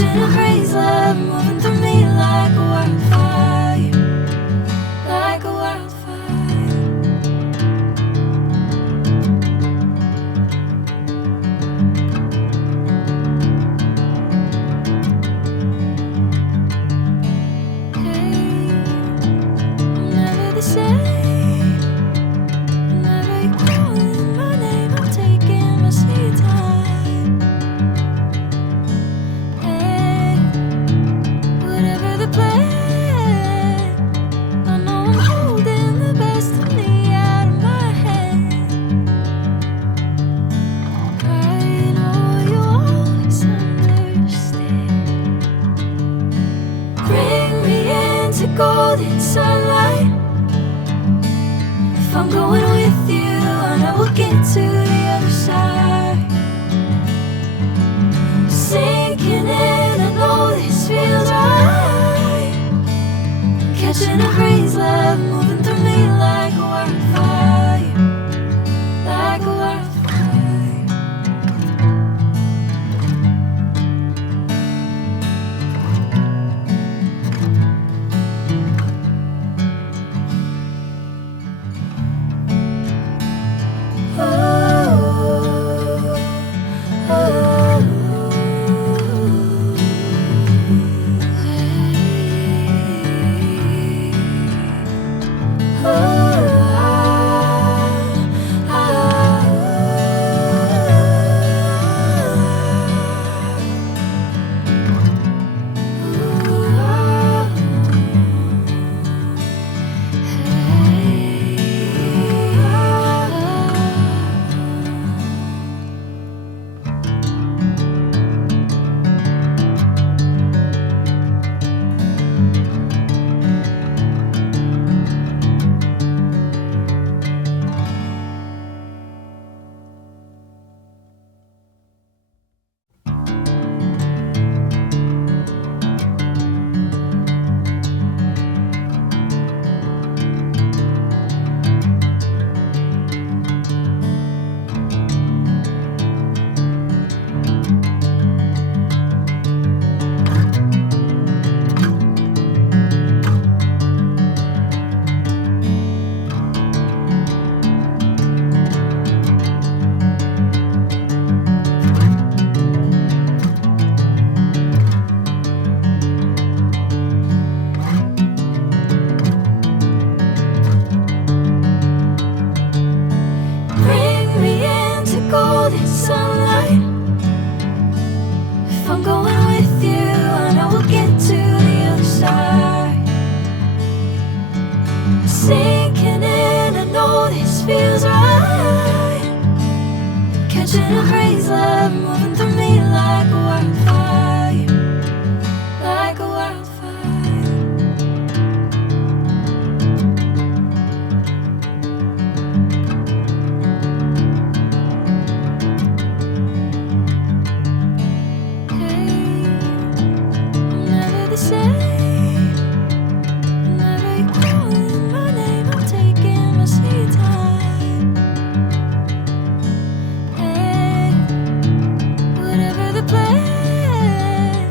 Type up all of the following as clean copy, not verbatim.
Catching a crazy love moving through me like a wildfire, like a wildfire. Hey, I'm never the same. Whenever you're calling my name, I'm taking my sweet time. Hey, whatever the plan, I know I'm holding the best of me out of my hand. I know you always understand. Bring me into golden sunlight. If I'm going with you, I know we'll get to the other side. Sinking in, I know this feels right. Catching a crazy love moving through me like a wildfire, like a wildfire. Bring me into golden sunlight. If I'm going with you, I know we'll get to the other side. Sinking in, I know this feels right. Catching a crazy love moving through me like a wildfire, like a wildfire. Hey, I'm never the same. Whenever you're calling my name, I'm taking my sweet time. Hey, whatever the plan,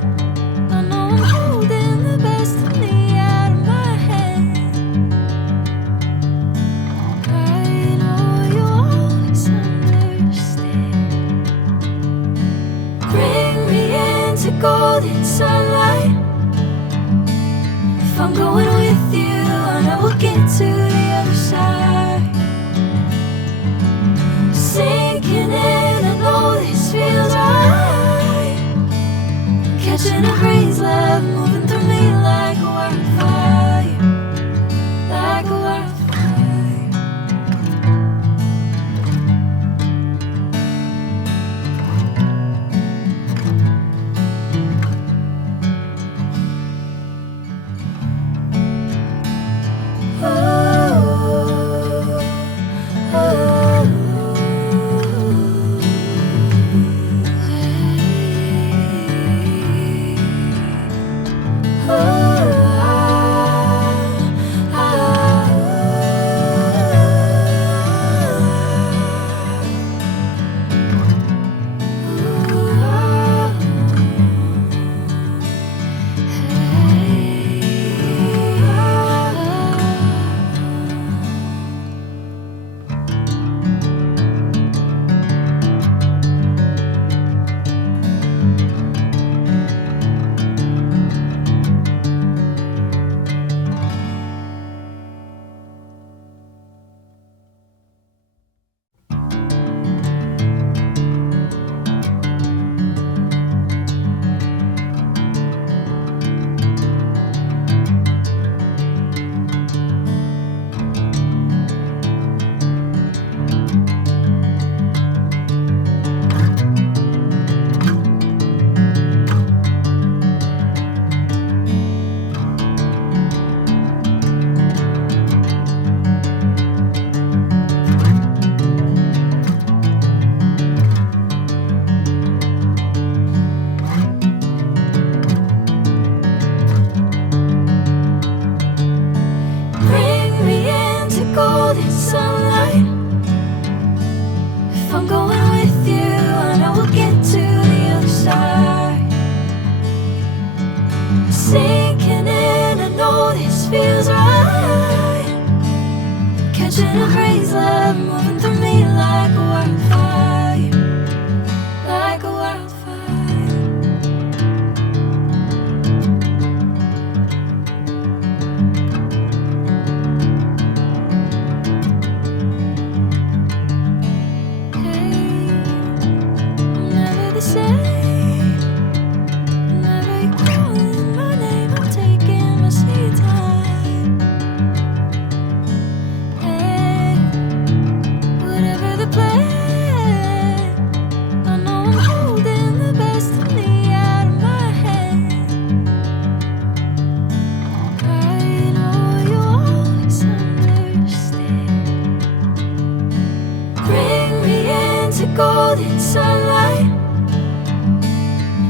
I know I'm holding the best of me out of my hand. I know you always understand. Bring me into golden sunlight. If I'm going with you, I know we'll get to the other side. Sinking in, I know this feels right. Catching a crazy love moving through me like a wildfire, like a wildfire. Sinking in, I know this feels right. Catching a crazy love moving through me like a wildfire, like a wildfire. Hey, I'm never the same. Whenever you're calling my name, I'm taking my sweet time. Hey, whatever the plan, I know I'm holding the best of me out of my hand. I know you always understand. Bring me into golden sunlight.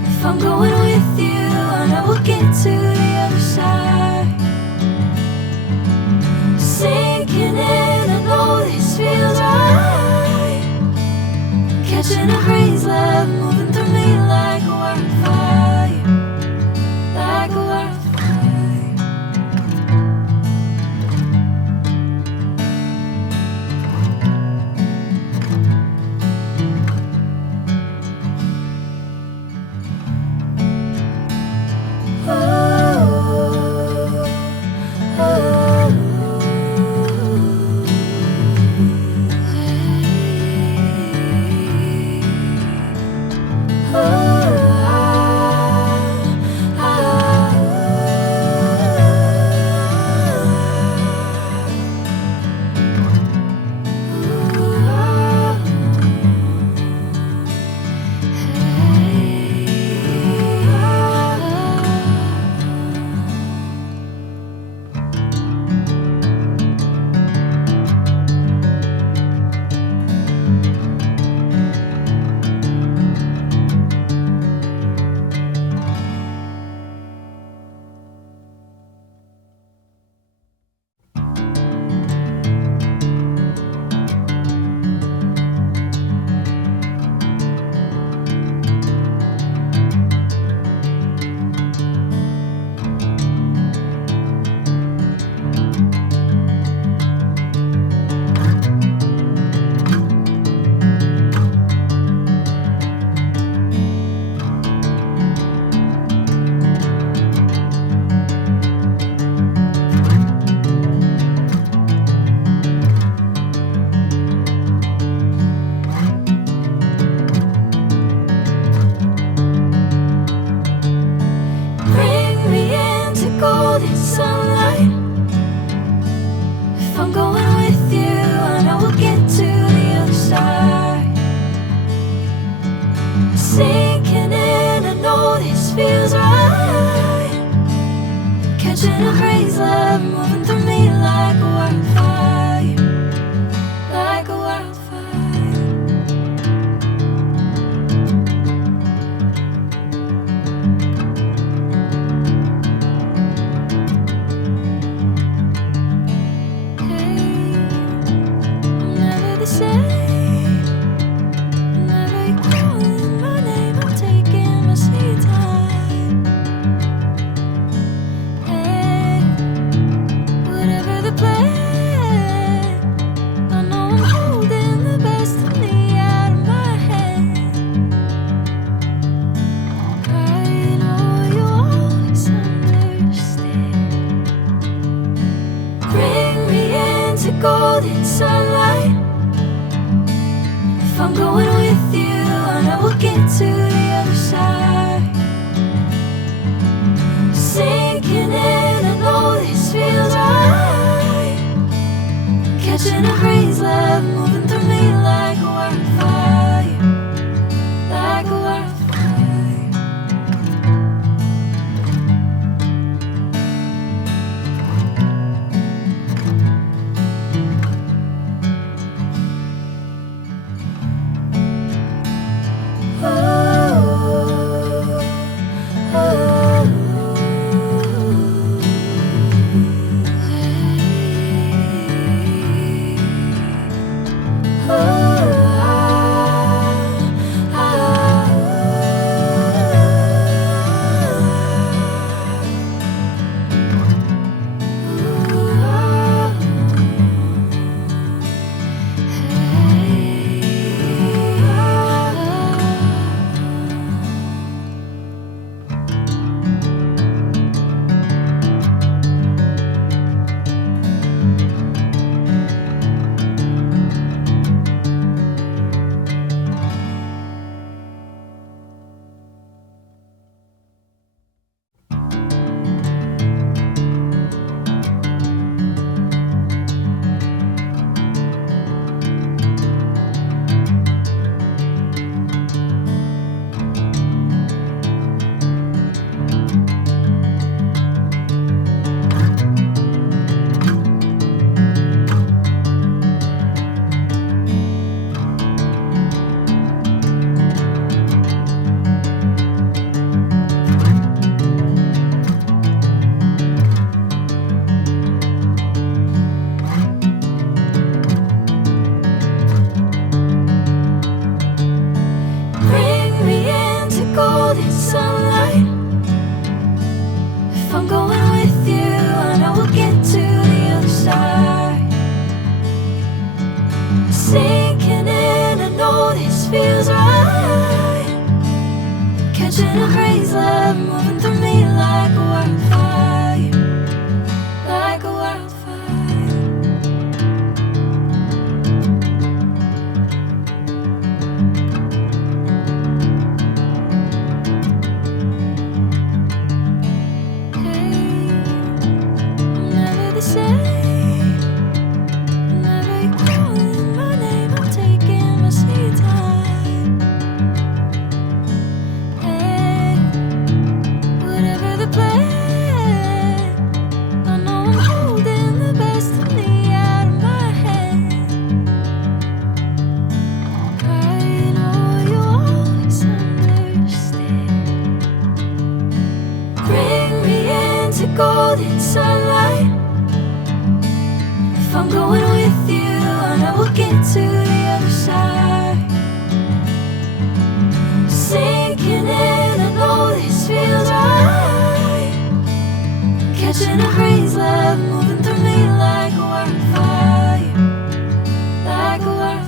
If I'm going with you, I know we'll get to the other side. Sinking in, I know this feels right. Catching a crazy love moving through me like a wildfire, like a wildfire. Bring me into golden sunlight. If I'm going with you, I know we'll get to the other side. Sinking in, I know this feels right. Catching a crazy love moving through me like a wildfire, like a wildfire. Hey, I'm never the same. Whenever you're calling my name, I'm taking my sweet time. Hey, whatever the plan, I know I'm holding the best of me out of my hand. I know you always understand. Bring me into golden sunlight. If I'm going with you, I know we'll get to the other side. Sinking in, I know this feels right. Catching a crazy love moving through me like a wildfire, like a wildfire. catching a breeze, love moving through me like a wildfire, like a wildfire. Hey, I'm never the same. Whenever you're calling my name, I'm taking my sweet time. Hey, whatever the plan, I know I'm holding the best of me out of my hand. I know you always understand. Bring me into golden sunlight. If I'm going with you, I know we'll get to the other side. Sinking in, I know this feels right. Catching a breeze, love moving through me like a wildfire, like a wildfire.